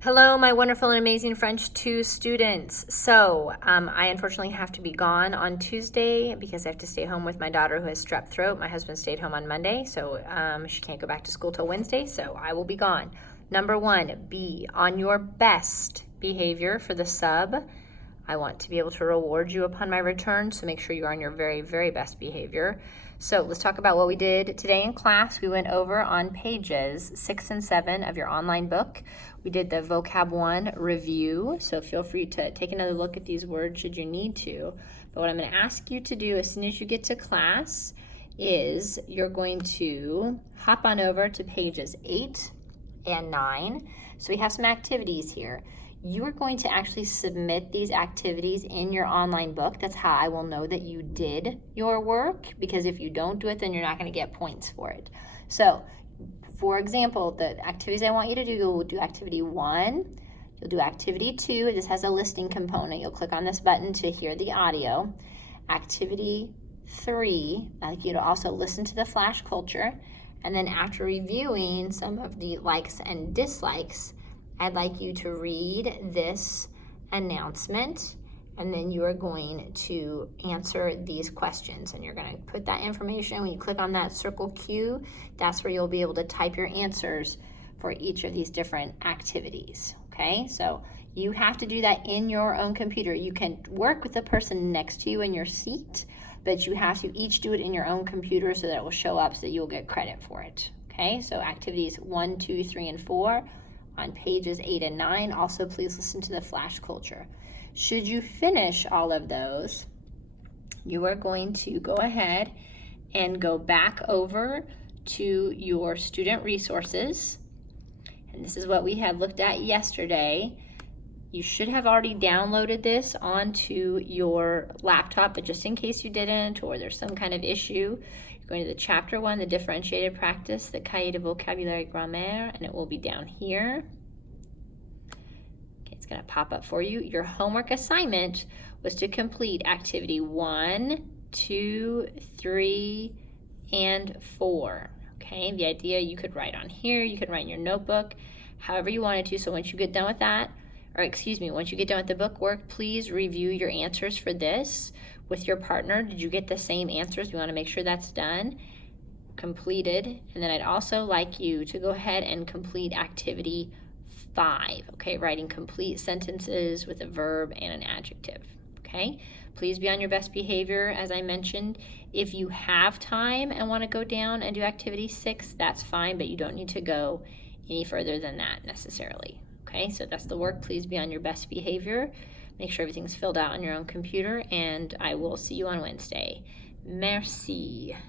Hello, my wonderful and amazing French 2 students. I unfortunately have to be gone on Tuesday because I have to stay home with my daughter who has strep throat. My husband stayed home on Monday, so she can't go back to school till Wednesday, so I will be gone. Number one, be on your best behavior for the sub. I want to be able to reward you upon my return, so make sure you are on your very, very best behavior. So let's talk about what we did today in class. We went over on pages 6 and 7 of your online book. We did the Vocab 1 review, so feel free to take another look at these words should you need to. But what I'm going to ask you to do as soon as you get to class is you're going to hop on over to pages 8 and 9. So we have some activities here. You are going to actually submit these activities in your online book. That's how I will know that you did your work, because if you don't do it, then you're not going to get points for it. So, for example, the activities I want you to do, you'll do activity 1, you'll do activity 2. This has a listening component. You'll click on this button to hear the audio. Activity 3, I'd like you to also listen to the flash culture. And then after reviewing some of the likes and dislikes, I'd like you to read this announcement, and then you are going to answer these questions. And you're going to put that information, when you click on that circle Q, that's where you'll be able to type your answers for each of these different activities. Okay, so you have to do that in your own computer. You can work with the person next to you in your seat, but you have to each do it in your own computer so that it will show up so that you'll get credit for it. Okay, so activities 1, 2, 3, and 4. On pages 8 and 9. Also, please listen to the flash culture. Should you finish all of those, you are going to go ahead and go back over to your student resources. And this is what we had looked at yesterday. You should have already downloaded this onto your laptop, but just in case you didn't, or there's some kind of issue, you're going to the chapter 1, the differentiated practice, the Cahier de vocabulaire grammaire, and it will be down here. Okay, it's going to pop up for you. Your homework assignment was to complete activity 1, 2, 3, and 4. Okay, the idea you could write on here, you could write in your notebook, however you wanted to. So once you get done with that, once you get done with the book work, please review your answers for this with your partner. Did you get the same answers? We want to make sure that's done, completed. And then I'd also like you to go ahead and complete activity 5, okay? Writing complete sentences with a verb and an adjective, okay? Please be on your best behavior, as I mentioned. If you have time and want to go down and do activity 6, that's fine, but you don't need to go any further than that necessarily. Okay, so that's the work. Please be on your best behavior. Make sure everything's filled out on your own computer, and I will see you on Wednesday. Merci.